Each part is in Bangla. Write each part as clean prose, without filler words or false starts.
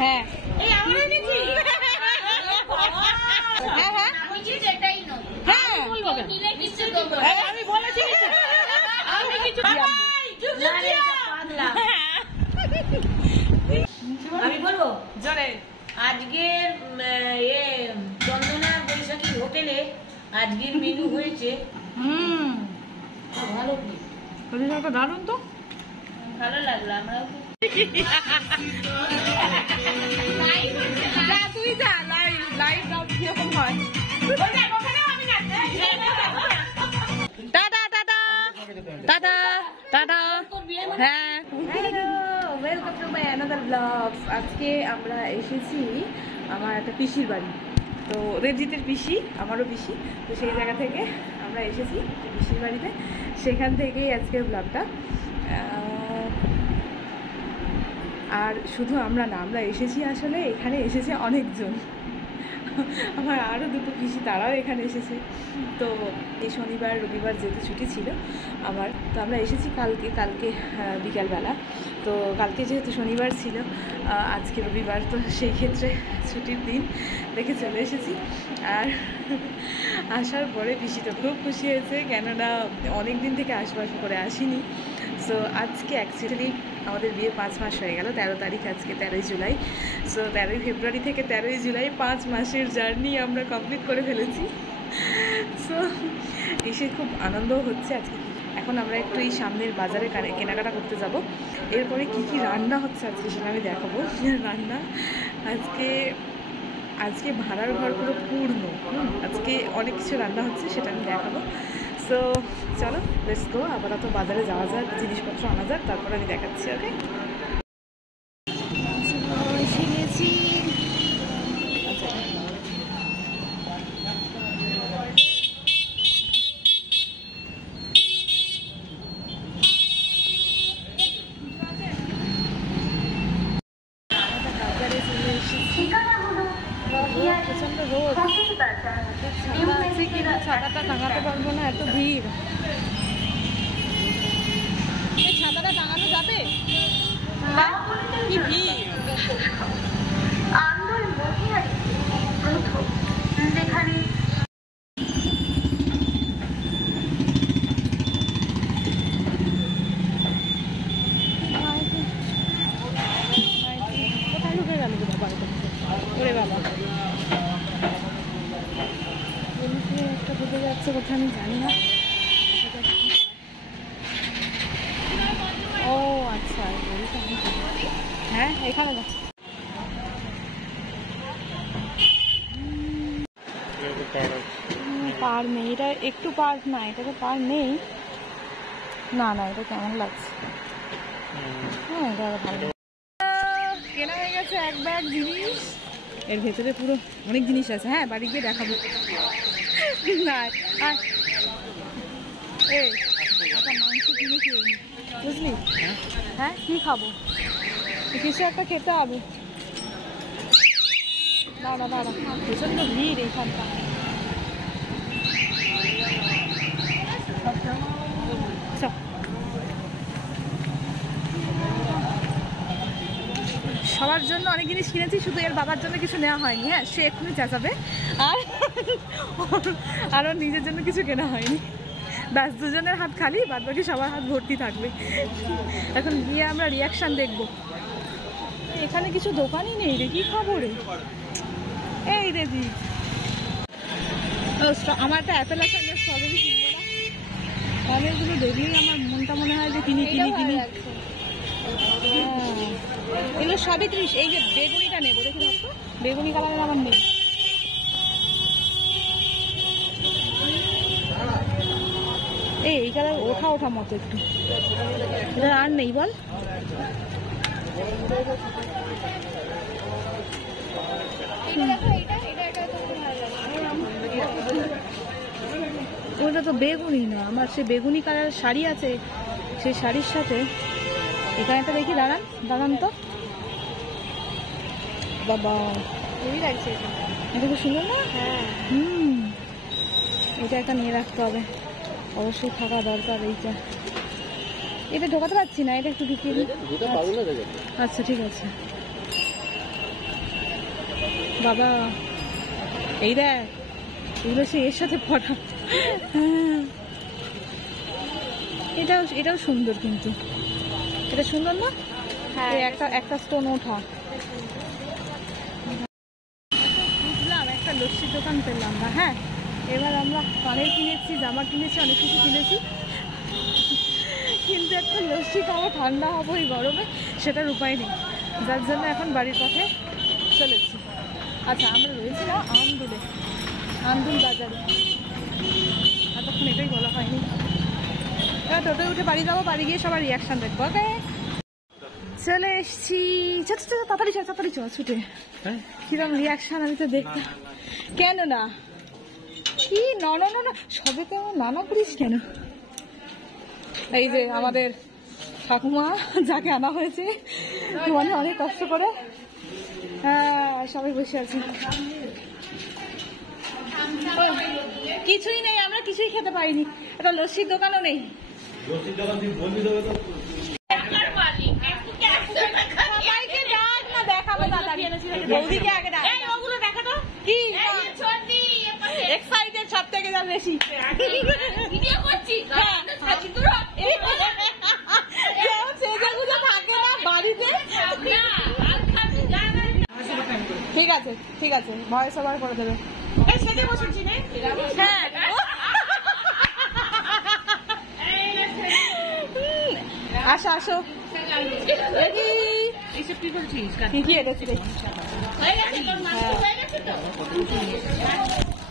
হ্যাঁ আমি বলেছি আমি বলবো জোরে আজকের চন্দনা বৈশাখী হোটেলে আজকের মেনু হয়েছে ভালো দারুন তো ভালো লাগলো আমরাও তুই যা লাইভ কিরকম হয় টাটা টাটা টাটা টাটা হ্যাঁ welcome to my another blogs. আজকে আমরা এসেছি আমার একটা পিসির বাড়ি, তো দেবজিতের পিসি আমারও পিসি, তো সেই জায়গা থেকে আমরা এসেছি পিসির বাড়িতে, সেখান থেকেই আজকের ব্লগটা। আর শুধু আমরা না, আমরা এসেছি আসলে এখানে এসেছে অনেকজন, আমার আরও দুটো পিসি তারাও এখানে এসেছে। তো এই শনিবার রবিবার যেহেতু ছুটি ছিল আমার, তো আমরা এসেছি কালকে বিকালবেলা। তো কালকে যেহেতু শনিবার ছিল, আজকে রবিবার, তো সেই ক্ষেত্রে ছুটির দিন দেখে চলে এসেছি। আর আসার পরে পিসি তো খুব খুশি হয়েছে, কেননা অনেক দিন থেকে আশপাশ করে আসিনি। সো আজকে অ্যাকচুয়ালি আমাদের বিয়ে 5 মাস হয়ে গেল, 13 তারিখ আজকে 13ই জুলাই। সো 13ই ফেব্রুয়ারি থেকে 13ই জুলাই 5 মাসের জার্নি আমরা কমপ্লিট করে ফেলেছি। সো এসে খুব আনন্দও হচ্ছে। আজকে এখন আমরা একটু এই সামনের বাজারে কেনাকাটা করতে যাব, এরপরে কি কি রান্না হচ্ছে আজকে সেটা আমি দেখাবো। রান্না আজকে ভাড়ার ঘর পুরো পূর্ণ, আজকে অনেক কিছু রান্না হচ্ছে সেটা আমি দেখাবো। সো চলো লেটস গো, আপাতত বাজারে যাওয়া যাক, জিনিসপত্র আনা যাক, তারপর আমি দেখাচ্ছি। ওকে, এসে গেছি। বাজারে চলে এসেছি, প্রচন্ড রোদ, ছাতা আছে কিন্তু ছাতাটা টাঙাতে পারবো না, এত ভিড়। এই ছাতাটা টাঙানো যাবে? কি ভিড়! কোথায় ঢুকে গেল ওরে বাবা, একটা ঢুকে যাচ্ছে কোথায় আমি জানি না। ও আচ্ছা, হ্যাঁ এখানে না, পার নেই, এটা একটু পার না, এটা তো পার নেই না, এটা কেমন লাগছে। হ্যাঁ এটা ভালো, কেনা হয়ে গেছে এক ব্যাগ জিনিস, এর ভেতরে পুরো অনেক জিনিস আছে। হ্যাঁ বাড়ি গিয়ে দেখাবো। না এই মাংস কিনেছি বুঝলি, হ্যাঁ কি খাবো, কিছু একটা খেতে হবে। দাঁড়া প্রচন্ড ভিড় এইখানটা। সবার জন্য অনেক জিনিস কিনেছি, শুধু এর বাবার জন্য কিছু নেওয়া হয়নি। হ্যাঁ সে এক্ষুনি চেঁচাবে, আর ওর নিজের জন্য কিছু কেনা হয়নি। ব্যাস দুজনের হাত খালি, বাদ বাকি সবার হাত ভর্তি থাকবে। এখন গিয়ে আমরা রিয়াকশান দেখবো। এখানে কিছু দোকানই নেই রে, কি খাবো রে? এই রে দি, আমার একটা অ্যাপেল আছে, আমি স্ট্রবেরি কিনবো না। অনেকগুলো দেখলেই আমার মনটা মনে হয় যে কিনি। এগুলো সবই 30। এই যে বেগুনিটা নেবো, দেখে তো বেগুনি কালারের আমার নেই। এই কালার ওঠা মতো একটু, এটা আর নেই বল। ওটা তো বেগুনি না, আমার সে বেগুনি কালার শাড়ি আছে, সেই শাড়ির সাথে এখানে একটা দেখি, দাঁড়ান তো বাবা, খুবই লাগছে এটা, খুব সুন্দর না? হ্যাঁ এটা একটা নিয়ে রাখতে হবে, অবশ্যই থাকা দরকার। এইটা এটা ঢোকাতে পারছি না, এটা একটু ঢুকিয়ে দিই। আচ্ছা ঠিক আছে বাবা। এই দেখ, এগুলো সে এর সাথে পড়া। এটাও সুন্দর, কিন্তু এটা সুন্দর না? হ্যাঁ, একটা স্টোন ওঠা। বুঝলাম, একটা লস্যির দোকান পেলাম না। হ্যাঁ, এবার আমরা পানের কিনেছি, জামা কিনেছি, অনেক কিছু কিনেছি, কিন্তু একটা লস্যি খাওয়া, ঠান্ডা হবো এই গরমে, সেটার উপায় নেই, যার জন্য এখন বাড়ির পথে চলেছি। আচ্ছা, আমরা রয়েছি না আন্দুল বাজারে, এতক্ষণ এটাই বলা হয়নি। এবার টোটোয় উঠে বাড়ি যাবো, বাড়ি গিয়ে সবার রিয়াকশান দেখবো। ওকে, চলে এসছি। তাড়াতাড়ি চ ছুটে। কিরম রিয়াকশান আমি তো দেখতে। কেন না? কি না, সবে তো নানা করিস কেন? এই যে আমাদের ঠাকুমা, যাকে আনা হয়েছে মানে অনেক কষ্ট করে। হ্যাঁ, সবাই বসে আছি। কিছুই নেই, আমরা কিছুই খেতে পাইনি। একটা লস্যির দোকানও নেই। সবাইকে ডাক না, দেখাবো তাড়াতাড়ি। বৌদিকে আগে ডাক। ওগুলো দেখাতো কি এক্সাইটেড সব থেকে যা বেশি। ভিডিও করছি সেগুলো থাকে না বাড়িতে। ঠিক আছে ভয়েস ওভার করে দেবে। হ্যাঁ, আসো। এইসব কি বলছিস? কি এনেছি?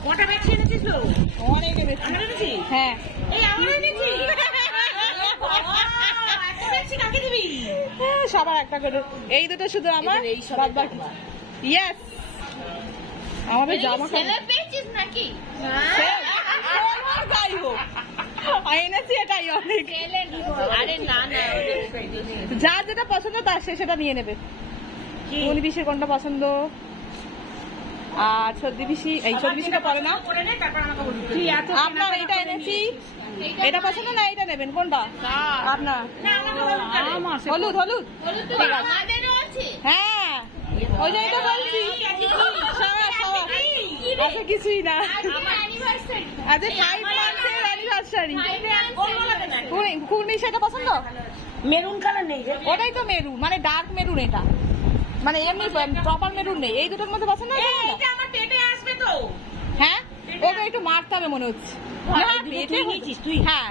কটা বেশি এনেছিস? অনেক এনেছি। হ্যাঁ, সবার একটা করে। এই দুটো শুধু আমার, বাদ বাকি। ইয়েস, আমাদের জামা পেয়েছিস নাকি? যাই হোক, এনেছি এটাই অনেক। যার যেটা পছন্দ তার সেটা নিয়ে নেবে। মনি পিসির কোনটা পছন্দ? আর সর্দি পিসি, এই সর্দি পিসিটা পরে না। আপনার এইটা এনেছি, এটা পছন্দ না? এইটা নেবেন কোনটা আপনার? হলুদ। হ্যাঁ, ওই যে এটা বলছি। আচ্ছা, কিছুই না। আচ্ছা, 5 মান্থের অ্যানিভার্সারি। কোন সেটা পছন্দ? মেরুন কালার নেই, ওটাই তো মেরুন, মানে ডার্ক মেরুন। এটা মানে এমনি প্রপার মেরুন নেই। এই দুটোর মধ্যে পছন্দ হয়েছে? আমার পেটে আসবে তো। হ্যাঁ, ওটা একটু মারতে হবে মনে হচ্ছে। হ্যাঁ,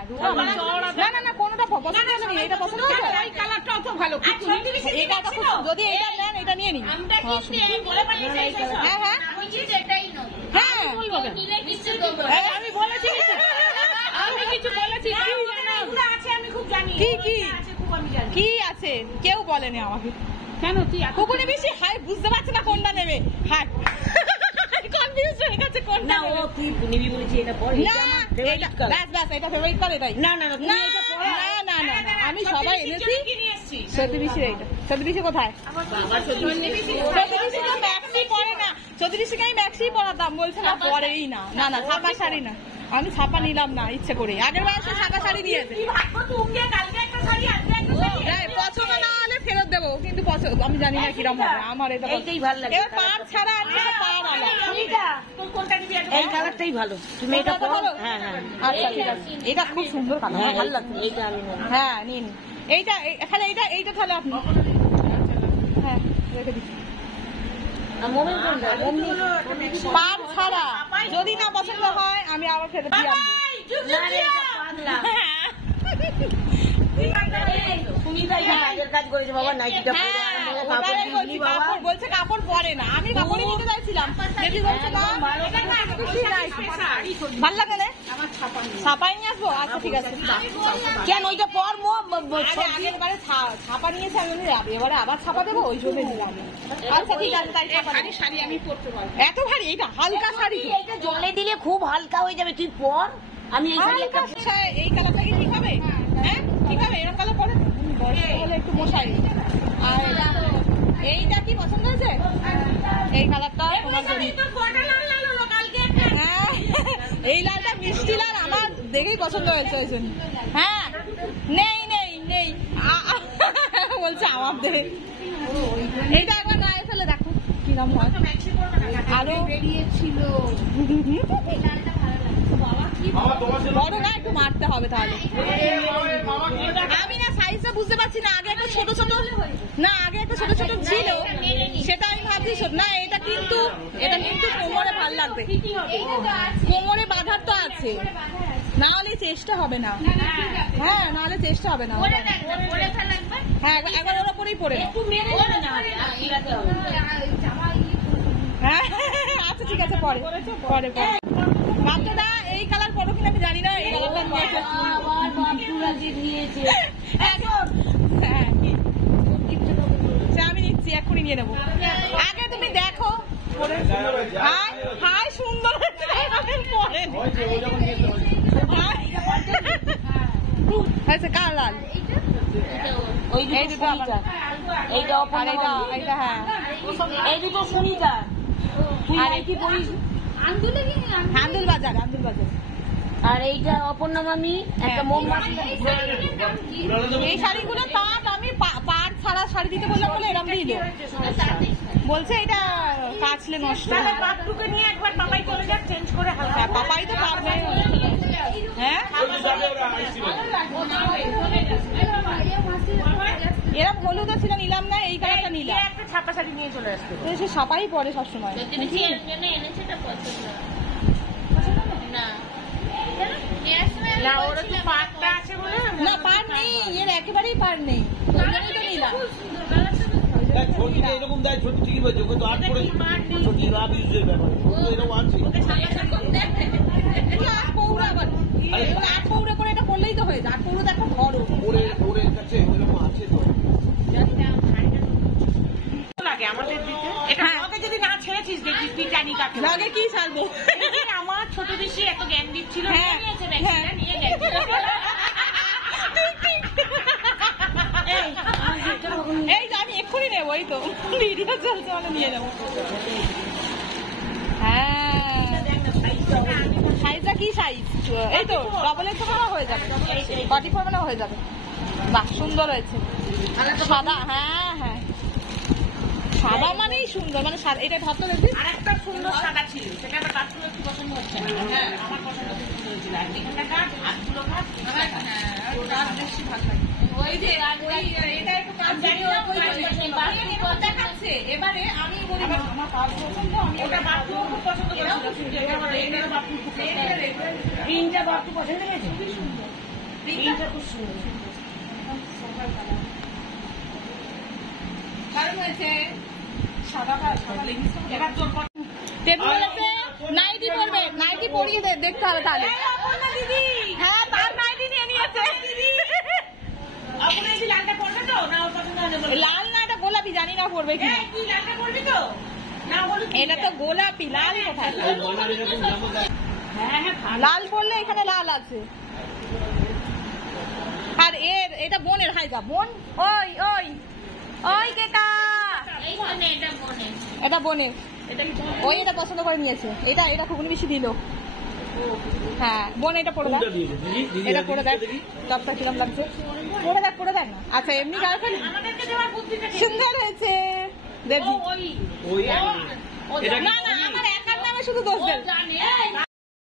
না, কোনটা পছন্দ হয়নি। এটা পছন্দ হয়েছে? যদি এটা নেন, এটা নিয়ে নিন। হ্যাঁ, আমি বলেছি। কি আছে কেউ বলেনি আমাকে। কেন তুই কুকুনি বেশি হাই বুঝতে পারছে না কোনটা নেবে? হাই কনফিউজ হয়ে গেছে কোনটা। না, ও তুই নিবি বলেছি এটা পরে। না, এটা ব্যাস এটা ফেভারিট কালার এটাই। না, আমি সবাই এনেছি। সর্দি পিসি এইটা। সর্দি পিসি কোথায়? ম্যাক্সি পরে না। সর্দি পিসিকে আমি ম্যাক্সি পরাতাম, বলছে না পরেই না। না, ছাপা শাড়ি না, আমি ছাপা নিলাম না ইচ্ছে করে। আগের বার ছাপা শাড়ি নিয়েছে। পছন্দ না হলে ফেরত দেবো, কিন্তু আমি জানি না কিরম হবে। আমার এটাই ভালো লাগে। এবার পাড় ছাড়া আমি পাড় আলা। এই কালারটাই ভালো। তুমি এটা পরো। হ্যাঁ, আচ্ছা ঠিক আছে। এটা খুব সুন্দর কালার, ভালো লাগছে। এইটা আমি হ্যাঁ, নিন এইটা। তাহলে এইটা তাহলে আপনি। হ্যাঁ, রেখে দিচ্ছি। পাড় ছাড়া যদি না পছন্দ হয় আমি আবার ফেরত দিয়ে আসবো। বলছে কাপড় পরে না, আমি কাপড়ই নিতে চাইছিলাম। ভাল লাগে না, ছাপাই নিয়ে আসবো। আচ্ছা ঠিক আছে। কেন ওইটা পর আগেরবারে ছাপা নিয়েছে, আমি এবারে আবার ছাপা দেবো, ওই জন্য নিলাম। আচ্ছা ঠিক আছে, তাই শাড়ি আমি পরতে পারবো। এত ভারী, এটা হালকা শাড়ি। এটা জলে দিলে খুব হালকা হয়ে যাবে, তুই পর। আমি এই কালারটা কি ঠিক হবে? হ্যাঁ, ঠিক হবে। এরকম কালার পরে বয়স্ক হলে একটু মশাই। আর এইটা কি পছন্দ হয়েছে? এই কালারটা তোমার জন্য। হ্যাঁ, এই লালটা মিষ্টি লাল, আমার দেখেই পছন্দ হয়েছে। হ্যাঁ, নেই এইটা একবার গায়ে ফেলে দেখো কি নাম হয় আরো বেরিয়েছিল বড় না একটু মারতে হবে তাহলে আমি না সাইজটা বুঝতে পারছি না আগে একটা ছোট ছোট না আগে একটা ছোট ছোট ছিল সেটা আমি ভাবছি না এটা কিন্তু কোমরে ভালো লাগবে কোমরে বাঁধার তো আছে না হলে চেষ্টা হবে না হ্যাঁ না হলে চেষ্টা হবে না হ্যাঁ একবার ওর ওপরেই পড়ে হ্যাঁ আচ্ছা ঠিক আছে পরে পরে বাচ্চাটা এই কালার পরো কিনা আমি জানি না এই কালারটা নিয়েছে হ্যাঁ আমি নিচ্ছি এক্ষুনি নিয়ে নেবো আগে তুমি দেখো হাই সুন্দর কার লাল আন্দুল বাজার আর এইটা অপর্ণা মামি একটা মোমবাতি এই শাড়িগুলো তাঁত আমি পাড় ছাড়া শাড়ি দিতে বললাম বলে এরম দিল বলছে এটা কাচলে নষ্ট বাপটুকে নিয়ে একবার পাপাই চলে যাক চেঞ্জ করে হ্যাঁ পাপাই তো পারবে হ্যাঁ এরম হলুদও ছিল নিলাম না এই কালারটা নিলাম একটা ছাপা শাড়ি নিয়ে চলে আসতো সে ছাপাই পরে সবসময় না ওরা তো পাটটা আছে বলে না পার নেই এর একেবারেই পার নেই এরকম দেয় ছোট ঠিকই বলছে ওকে তো আট করে ছোট লাভ ইউজের ব্যাপার এরকম আছে আট পৌড়া আবার আট পৌড়া করে এটা করলেই তো হয়ে যায় আট পৌড়া দেখো বড় ওরের কাছে এরকম আছে তো লাগে আমাদের দিতে এটা আমাকে যদি না ছেড়েছিস দেখি তুই জানি কাকে লাগে কি ছাড়বো আমার ছোট বেশি এত জ্ঞান দিচ্ছিল হ্যাঁ নিয়ে গেছে এই যে আমি এক্ষুনি নেবো এই তো ভিডিও চলছে মানে নিয়ে নেবো হ্যাঁ সাইজটা কি সাইজ এই তো ডবলের তো মানে হয়ে যাবে 44 মানে হয়ে যাবে বাহ সুন্দর হয়েছে সাদা হ্যাঁ হ্যাঁ সাদা মানেই সুন্দর মানে এটা ধরতে দেখবি আর একটা সুন্দর সাদা ছিল সেটা আমার কাজগুলো একটু পছন্দ হচ্ছে না হ্যাঁ আমার পছন্দ হয়েছিল এখানটা কাজ হাতগুলো কাজ ওটা বেশি ভালো লাগে ওই যে এটা একটু কাজ জানি দেখাচ্ছে এবারে আমি বলি আমার কাজ পছন্দ আমি ওটা বাপু খুব পছন্দ করেছিল এটারও বাপু খুব প্রিন্টটা বাপু পছন্দ হয়েছে প্রিন্টটা খুব সুন্দর দারুণ হয়েছে সাদাটা এবার তোর টেবিল আছে নাইটি পরবে নাইটি পরিয়ে দেখতে হবে তাহলে হ্যাঁ তার নাইটি নিয়ে নিয়েছে লালটা পড়বে তো না ওর পছন্দ লাল না এটা গোলাপি জানি না পরবে কি লালটা পড়বি তো না বলুন এটা তো গোলাপি লাল কোথায় হ্যাঁ লাল পরলে এখানে লাল আছে আর এটা বোনের হাইজা বোন ওই ওই ওই কেকা এটা বোনের ওই এটা পছন্দ করে নিয়েছে এটা খুব বেশি দিল হ্যাঁ বোন এটা পরে দেখ এটা পরে দেখ টপটা কিরম লাগছে পরে দেখ না আচ্ছা এমনি গায়ে ফেলি সুন্দর হয়েছে দেখি না না আমার একার নামে শুধু দোষ দেন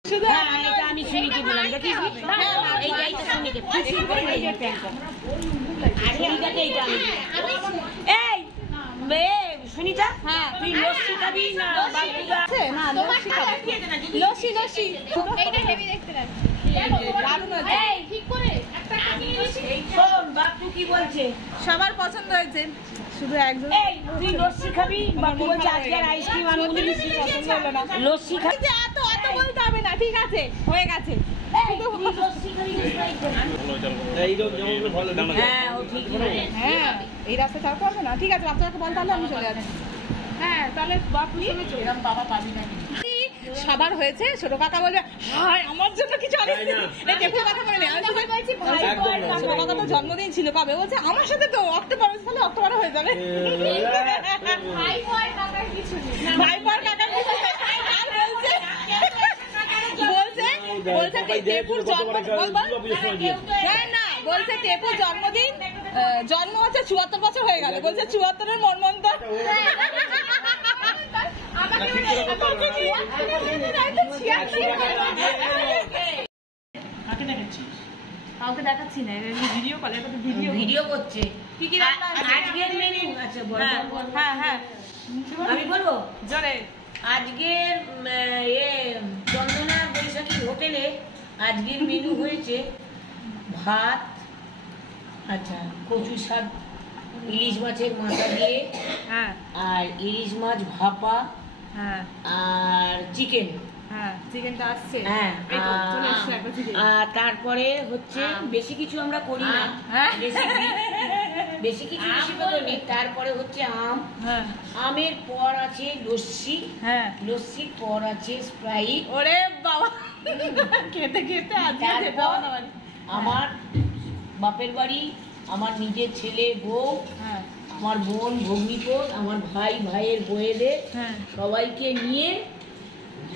শুধু এটা আমি শুনিকে দিলাম দেখিস এইটা শুনিকে এই সুনিতা হ্যাঁ তুই লস্যি খাবি না না লস্যি খাবো লস্যি লস্যি এইটা হেভি দেখতে লাগছে দারুণ হয়েছে ঠিক করে একটা কিনে দিছি শোন বাপু কি বলছে সবার পছন্দ হয়েছে শুধু একজন এই তুই লস্যি খাবি বাপু বলছে আজকে আইসক্রিম আনবো লস্যি পছন্দ হলো না লস্যি খাবি এত বলতে হবে না ঠিক আছে হয়ে গেছে হ্যাঁ ও ঠিক হ্যাঁ এই রাস্তা চাপ পারবে না ঠিক আছে বাচ্চাকে বল তাহলে আমি চলে যাচ্ছি হ্যাঁ তাহলে বাপু এরকম বাবা পাবি না সবার হয়েছে ছোট কাকা বলবে হাই আমার জন্য কিছু আনিস এই দেখো কথা বলে নে আমি বলছি ছোট কাকা তো জন্মদিন ছিল কবে বলছে আমার সাথে তো অক্টোবর তাহলে অক্টোবর হয়ে যাবে ভাই বয় কাকার কিছু নেই ভাই পর কাকার কিছু নেই। আর বলছে টেপুর জন্মদিন বলছে টেপুর জন্মদিন জন্ম হচ্ছে 74 বছর হয়ে গেল, বলছে 74-এর মর্মন্তর। কাউকে দেখাচ্ছি না, ভিডিও কলে ভিডিও করছে। কি কি রান্না আজকের মেনু আচ্ছা বল। হ্যাঁ হ্যাঁ আমি বলবো জোরে। আজকের চন্দনা বৈশাখী হোটেলে আজকের মেনু হয়েছে ভাত, আচ্ছা কচু শাক ইলিশ মাছের মাথা দিয়ে, হ্যাঁ আর ইলিশ মাছ ভাপা, হ্যাঁ আর চিকেন। হ্যাঁ চিকেনটা আসছে। হ্যাঁ এই তো চলে এসছে একটা চিকেন। আর তারপরে হচ্ছে বেশি কিছু আমরা করি না, হ্যাঁ। বেশি কিছু বেশি কথা নেই। তারপরে হচ্ছে আম, হ্যাঁ আমের পর আছে লস্যি, হ্যাঁ লস্যির পর আছে স্প্রাইট। ওরে বাবা খেতে খেতে আজকে খেতে তারপর হবে না বাড়ি। আমার বাপের বাড়ি, আমার নিজের ছেলে বউ, হ্যাঁ আমার বোন ভগ্নিপোত, আমার ভাই ভাইয়ের বউয়েদের হ্যাঁ সবাইকে নিয়ে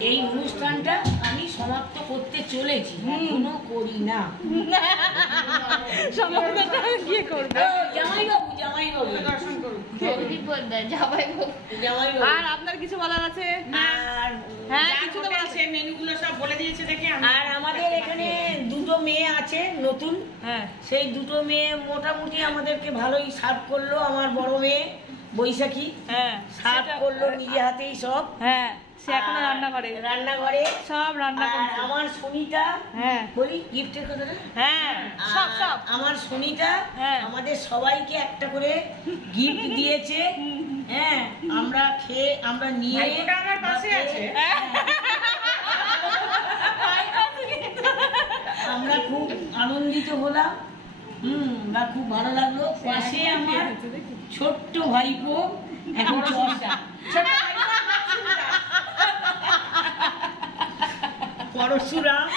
এই অনুষ্ঠানটা আমি সমাপ্ত করতে চলেছি, এখনো করি না। সমাপ্তটা গিয়ে করবে। জামাইবাবু জামাইবাবু জামাইবাবু। আর আপনার কিছু বলার আছে? আর হ্যাঁ কিছু তো আছে। মেনুগুলো সব বলে দিয়েছে দেখে আর আমাদের এখানে দুটো মেয়ে আছে নতুন, হ্যাঁ সেই দুটো মেয়ে মোটামুটি আমাদেরকে ভালোই সার্ভ করলো। আমার বড় মেয়ে বৈশাখী হ্যাঁ সার্ভ করলো নিজে হাতেই সব। হ্যাঁ সে এখনো রান্না করে, রান্নাঘরে সব রান্না আর করছে। আমার সুনিতা, হ্যাঁ বলি গিফটের কথাটা, হ্যাঁ সব সব আমার সুনিতা হ্যাঁ। আমাদের সবাইকে একটা করে গিফট দিয়েছে। হ্যাঁ আমরা খেয়ে আমরা নিয়ে ভাইফোঁটা আমার পাশে আছে। আমরা খুব আনন্দিত হলাম। বা খুব ভালো লাগলো। পাশে আমার ছোট্ট ভাইপো এখন পরশুরাম,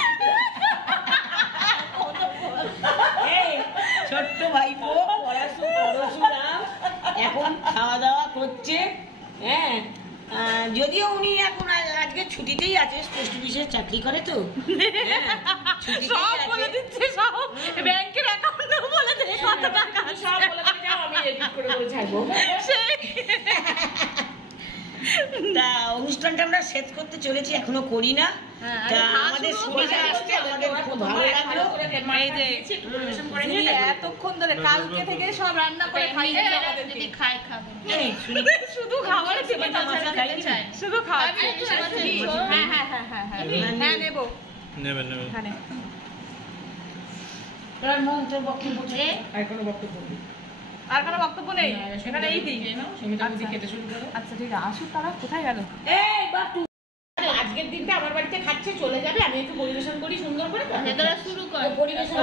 এই ছোট্ট ভাইপো পরশুরাম এখন খাওয়া দাওয়া করছে। হ্যাঁ যদিও উনি এখন আজকে ছুটিতেই আছে, পোস্ট অফিসে চাকরি করে তো, সব বলে দিচ্ছে, সব ব্যাংকের অ্যাকাউন্ট বলে দে কত টাকা সব বলে দিয়ে যাও, আমি এডিট করে করে ছাড়বো। তা অনুষ্ঠানটা আমরা শেষ করতে চলেছি, এখনো করি না। তা আমাদের সুবিধা আসছে, আমাদের খুব ভালো লাগলো। এই যে দিদি এতক্ষণ ধরে কালকে থেকে সব রান্না করে খাইয়ে যদি খাই খাবে এই, শুধু খাবারের থেকে তামাশা খাই কি? শুধু খাওয়া। আমি একটু সাথে হ্যাঁ হ্যাঁ হ্যাঁ হ্যাঁ হ্যাঁ হ্যাঁ নেবো নেবেন এখানে। এবার মন তোর বক্তব্য বলছে। আর কোনো বক্তব্য নেই। আর কোনো বক্তব্য নেই এখানে, এই দিন। সঙ্গীতা বুঝি খেতে শুরু করো। আচ্ছা ঠিক আছে, আসুক তারা। কোথায় গেল? এই বাটু আজকের দিনটা আমার বাড়িতে খাচ্ছে, চলে যাবে, আমি একটু পরিবেশন করি সুন্দর করে। তোরা শুরু কর। পরিবেশন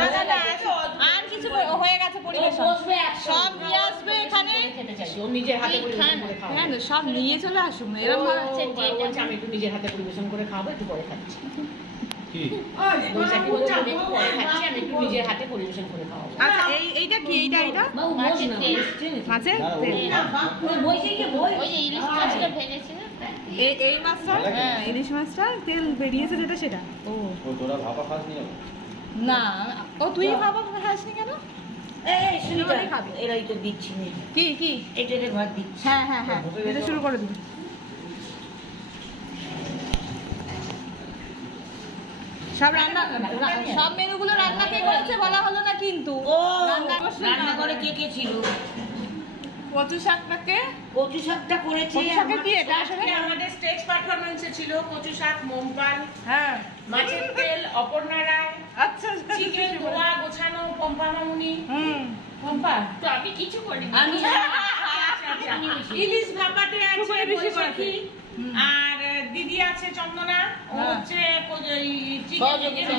আর কিছু হয়ে গেছে পরিবেশন, বসবে একসাথে। সব নিয়ে আসবে এখানে। খেতে চাইছি, ও নিজের হাতে পরিবেশন করে খাওয়া। হ্যাঁ সব নিয়ে চলে আসুক না, এরকম ভাবে। বলছে আমি একটু নিজের হাতে পরিবেশন করে খাবো, একটু পরে খাচ্ছি। কি বৈশাখী বলছে আমি একটু পরে খাচ্ছি, আমি একটু নিজের হাতে পরিবেশন করে খাওয়াবো। আচ্ছা এইটা কি? এইটা বাবু বস না। মাছের তেল। ওই বইছে কি বই? ওই যে ইলিশ মাছটা ভেজেছি না, এই মাছটা, ইলিশ মাছটা তেল বেরিয়েছে যেটা, সেটা। ও তোরা ভাপা খাস নি? না, ও তুই ভাবা খাসনি কেন? এই সুনিতা এবারে খাবি। এরাই তো দিচ্ছি নে। কি কি? এটাতে ভাত দিচ্ছি। হ্যাঁ হ্যাঁ হ্যাঁ এটা শুরু করে দিন। সব রান্না, সব মেনুগুলো রান্না কে করেছে বলা হলো না কিন্তু। ও রান্না করে কে কে ছিল? কচু শাকটাকে, কচু শাকটা করেছে কচু শাকে কি এটা আসলে? আজকে আমাদের স্টেজ পারফরম্যান্সে ছিল কচু শাক, মোমপাল, হ্যাঁ মাছের তেল, অপর্ণা রায়, আচ্ছা চিকেন ধোয়া গোছানো পম্পা মামুনি। পম্পা তো আমি কিছু করিনি। আমি ইলিশ ভাপাতে আছে করে বেশি বৈশাখী, আর দিদি আছে চন্দনা, ও হচ্ছে সহযোগিতা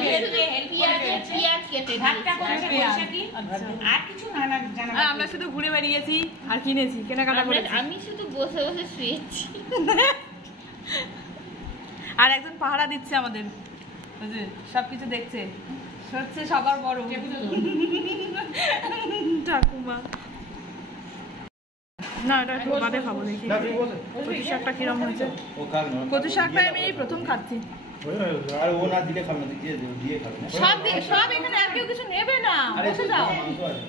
পেঁয়াজ কেটে ভাতটা করেছে পেঁয়াজ। বৈশাখী। আচ্ছা। আর কিছু না না জানা আর আমরা শুধু ঘুরে বেরিয়েছি আর কিনেছি, কেনাকাটা করেছি। আমি শুধু বসে বসে শুয়েছি। আর একজন পাহারা দিচ্ছে আমাদের, ওই যে সবকিছু দেখছে, হচ্ছে সবার বড় ঠাকুমা। না এটা একটু বাদে খাবো, দেখি কচু শাকটা কিরম হয়েছে। ও খাক না। কচু শাকটা আমি এই প্রথম খাচ্ছি। আর ও না দিলে খাবে না, দিয়ে খাবে না। সব এখানে আর কেউ কিছু নেবে না, আরে বসে যাও। মাংস আছে,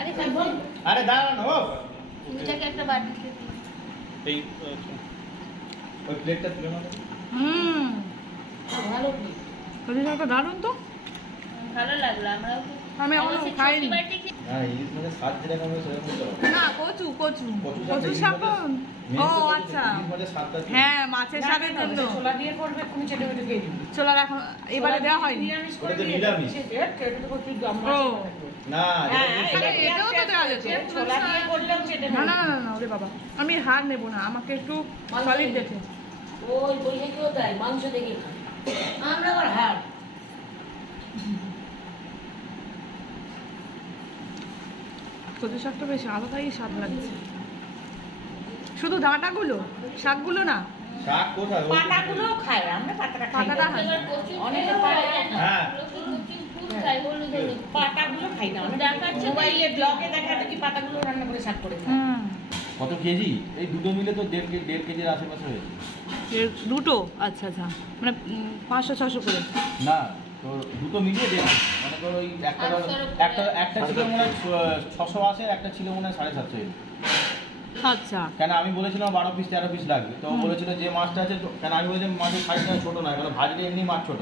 আরে বল আরে দাঁড়ান ও সুমিতাকে একটা বাটি দিয়ে দিই। এই ওই প্লেটটা তুলে নাও। ভালো সত্যি শাকটা দারুণ তো। ভালো লাগলো আমরাও আমি এখনো খাইনি। হ্যাঁ ইলিশ মাছের স্বাদ যেরকম হয় সেরকম তো না, কচু কচু কচু কচু শাক তো। ও আচ্ছা, ইলিশ মাছের স্বাদটা কি? হ্যাঁ মাছের স্বাদের জন্য। ছোলা দিয়ে করবে এক্ষুনি চেটে বেটে দিয়ে দিবি। ছোলার এখন এবারে দেওয়া হয়নি। নিরামিষ করে ওটা তো দিয়ে নিরামিষ। দিবি। চেটে তো করছিস দম ও। না হ্যাঁ, এটা হ্যাঁ, এটাও তো দেওয়া যেত। ছোলা দিয়ে করলেও চেটে না না না না ওরে বাবা, আমি হার নেবো না, আমাকে একটু সলিড দেখে। ওই বৈশাখীও তাই মাংস দেখে খায়। আমরা আবার হাড়। কচু শাকটা বেশ আলাদাই স্বাদ লাগছে। শুধু ডাঁটাগুলো, শাকগুলো না। শাক কোথায়? ওই- পাতাগুলোও খায়, আমরা পাতাটা খাই পাতাটা না। খাই। এবার কচু অনেকে ফুল পায় হয়, হ্যাঁ। লোকে কচু ফুল খায়, হলুদ হলুদ। পাতাগুলো খাই না, অনেকে দেখাচ্ছে মোবাইলে ব্লগে দেখাতে কি পাতাগুলো রান্না করে শাক করে খায়। হুম। কত কেজি? এই দুটো মিলে তো 1.5 কেজির আশেপাশে হয়েছে। দুটো আচ্ছা আচ্ছা, মানে 500-600 করে। না তো দুটো মিলিয়ে দেখ, মানে ধর ওই একটা ধর- 800 একটা ছিল মনে হয় 600 আসে, একটা ছিল মনে হয় 750 এর। আচ্ছা কেন আমি বলেছিলাম 12 পিস 13 পিস লাগবে, তো ও বলেছিল যে মাছটা আছে কেন আমি বলেছিলাম মাছের সাইজটা ছোট নয়, কারণ ভাজলে এমনি মাছ ছোট,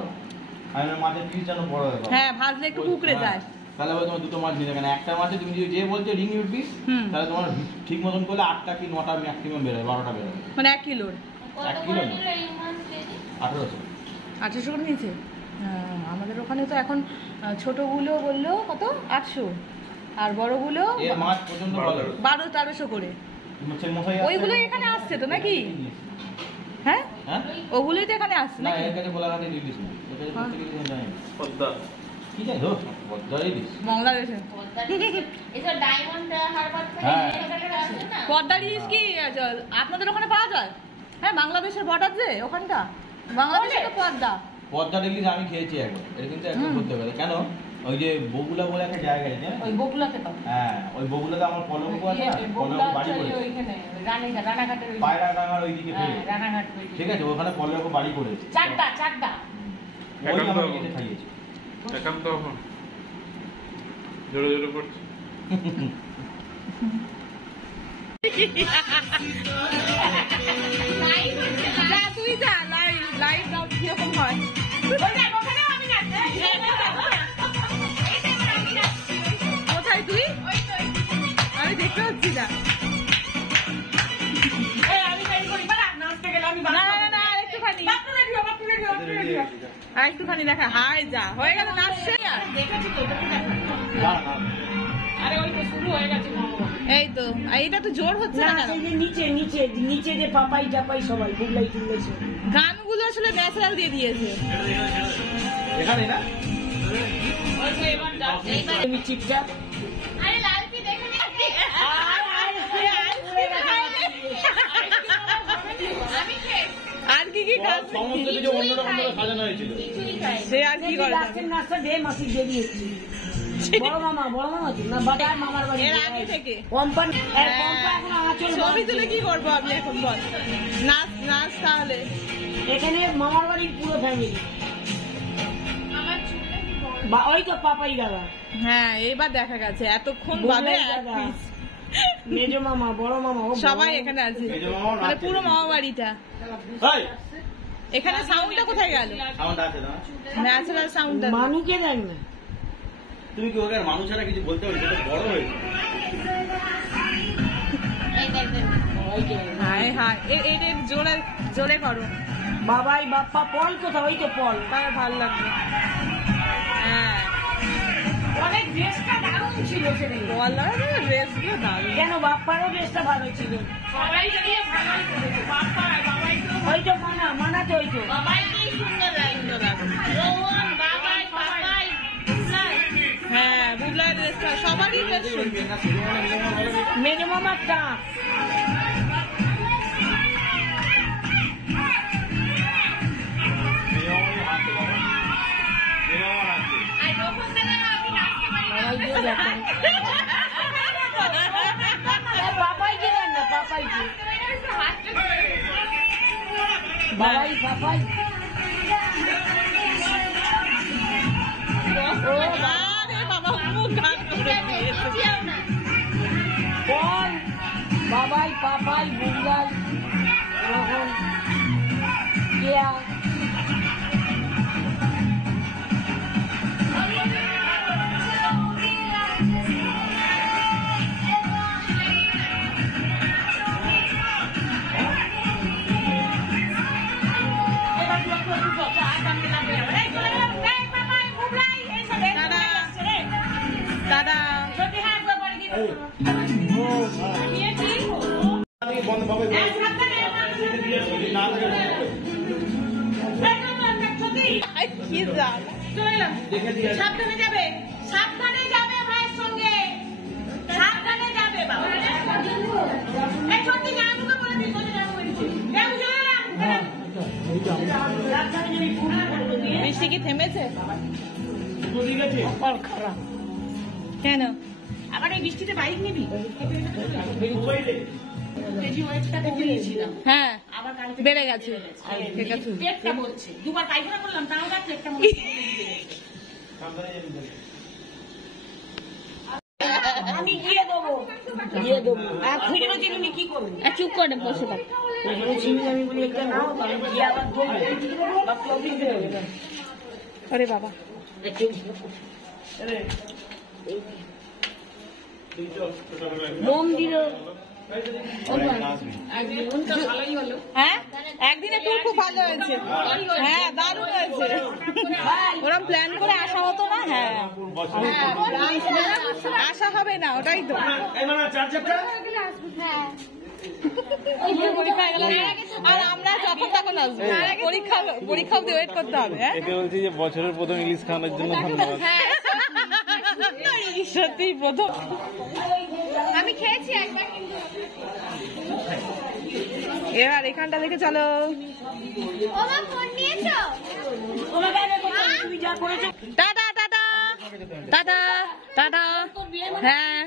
আমি বললাম মাছের পিস যেন বড় হয়। হ্যাঁ ভাজলে একটু কুকড়ে যায়। তাহলে বলে তোমার দুটো মাছ নিতে, কেন একটা মাছে তুমি যদি যে বলছো রিং পিস, হুম। তাহলে তোমার ঠিক মতন করলে 8টা কি 9টা ম্যাক্সিমাম বেরোয়, 12টা বেরোয়। মানে 1 কিলোর কত 1 করে কিলো না। নিল এই মাছ কেজি? 1800। 800 করে নিয়েছে। হ্যাঁ, আমাদের ওখানে তো এখন ছোটগুলো বললো কত 800, আর বড়গুলো এর মাছ পর্যন্ত ভালো। 1200-1300 করে। মাছের মশাই ওইগুলো এখানে আসছে তো নাকি? হ্যাঁ হ্যাঁ ওগুলোই তো এখানে আসছে না, নাকি? এর কাছে গোলাঘাটে ইলিশ না, এর কাছে হ্যাঁ। প্রত্যেক ইলিশ জানি পদ্মা, কি জানি হোক পদ্মা ইলিশ। বাংলাদেশে এসব ডায়মন্ড হারবার থেকে হ্যাঁ। যেটা আছে না? পদ্মা ইলিশ কি আপনাদের ওখানে পাওয়া যায়? হ্যাঁ বাংলাদেশের বর্ডার যে ওখানটা, বাংলাদেশে তো পদ্মা। পদ্মা ইলিশ আমি খেয়েছি একবার, এটা কিন্তু একদম করতে পারে। কেন ওই যে বগুলা বলে একটা জায়গা আছে জানেন? ওই বকুলাতে পাবো। হ্যাঁ ওই বগুলাতে আমার পলকও আছে না, বকুলা পলকও বাড়ি হচ্ছে করেছে ওইখানে রানাঘাটের ওই পায়রা ডাঙার ওইদিকে ফেলে, রানাঘাট ঠিক আছে, ওখানে পলকও বাড়ি করেছে, চারটা ওই আমার নিজে খাইয়েছে। একান্ত জোরে জোরে পড়ছে। যা তুই যা, লাইভ দাও কিরকম হয়। কোথায় তুই? আমি দেখতে পাচ্ছি না। না না না একটুখানি, আর একটুখানি দেখা। হাই যা হয়ে গেল নাচছে। না না আরে ওই তো শুরু হয়ে গেছে মামা। এই তো এইটা তো জোর হচ্ছে না না কেন? সেই যে নিচে নিচে নিচে যে পাপাই টাপাই সবাই বুগলাই তুলেছে। গানগুলো আসলে ন্যাচারাল দিয়ে দিয়েছে। এখানে না ওই তো এবার যাচ্ছে। তুমি চিপটা আরে লালপি দেখে নে। আমি খেয়েছি। আর কি কি কাজ? সমস্ত কিছু অন্যরকম ভাবে সাজানো হয়েছিল। কিছুই খাই। সে আর কি করে লাস্টের নাচটা দে মাসি বেরিয়েছি। বড় মামা তো না বাটার মামার বাড়ি এর আগে থেকে কোম্পানি এখন আঁচল ছবি তুলে কি করবো আমি এখন বল? নাচ নাচ তাহলে। এখানে মামার বাড়ির পুরো ফ্যামিলি। আমার চুলটা কি বড়। ওই তো পাপাই দাদা, হ্যাঁ এবার দেখা গেছে এতক্ষণ বাদে বুঝলাই এক দাদা। piece। মেজ মামা বড় মামা ও বড় সবাই মামা। এখানে আছে, মেজো মামাও মানে নাচছে। পুরো মামা বাড়িটা। এই এখানে সাউন্ডটা কোথায় গেল? সাউন্ড আছে না, ন্যাচারাল সাউন্ডটা। মানুকে দেখ না তুমি কি ওকে মানুষ ছাড়া কিছু বলতে পারো? সেটা বড় হয়েছে। এই দেখ দেখ। হায় হায় এইটা জোরে জোরে করো, বাবাই বাপ্পা পল কোথাও ওই তো পল। তাহলে ভালো লাগবে। হ্যাঁ অনেক ড্রেসটা দারুণ ছিল সেদিন। বলা ড্রেসগুলো দারুণ। কেন বাপ্পারও বেশটা ভালো ছিল। সবাই যদি ভালোই করেছে। বাবাই তো ওই তো মানা তো ওই তো বাবাই কি সুন্দর লাগলো। রোহন, বাবাই, পাপাই, বুবলাই। হ্যাঁ বুবলার ড্রেসটা সবারই ড্রেস সুন্দর। মেজ মামার টাক আর রোহন দাদা আমি নাচতে পারি না। সবাই দিয়ে দেখেন পাপাই কি দেন না পাপাই কি হাতটা ধরে। বাবাই পাপাই বল বাবাই পাপাই বুঙ্গাই এখন কেয়া সাবধানে যাবে, সাবধানে যাবে ভাইয়ের সঙ্গে, সাবধানে যাবে বাবা। এই ছোটি জানাবো বলে দিই, ছোটি জানাবো বলেছি। দেখ চলে না। বৃষ্টি কি থেমেছে? খারাপ কেন? আবার এই বৃষ্টিতে বাইক নিবি? কেজি ওয়েটটা কমিয়ে দিয়েছিলাম। হ্যাঁ আবার কালকে বেড়ে গেছে। ঠিক আছে। পেটটা বলছে। দুবার পায়খানা করলাম তাও তার পেটটা মনে হচ্ছে। আমি গিয়ে দেবো। আর খুঁজে চিনি কি করবো? চুপ করে বসে থাক। আমি বলি একটা নাও আমি গিয়ে আবার আরে বাবা মন্দির হ্যাঁ একদিনে টুর খুব ভালো হয়েছে। হ্যাঁ দারুণ হয়েছে। ওরম প্ল্যান করে আসা হতো না। হ্যাঁ আসা হবে না, ওটাই তো। পরীক্ষা হয়ে গেলে আর আমরা যখন তখন আসবো। পরীক্ষা অব্দি ওয়েট করতে হবে। হ্যাঁ একে বলছি যে বছরের প্রথম ইলিশ খাওয়ানোর জন্য ধন্যবাদ। সত্যি প্রথম আমি খেয়েছি একবার। এবার এখানটা দেখে চলো। Tata tata tata tata. হ্যাঁ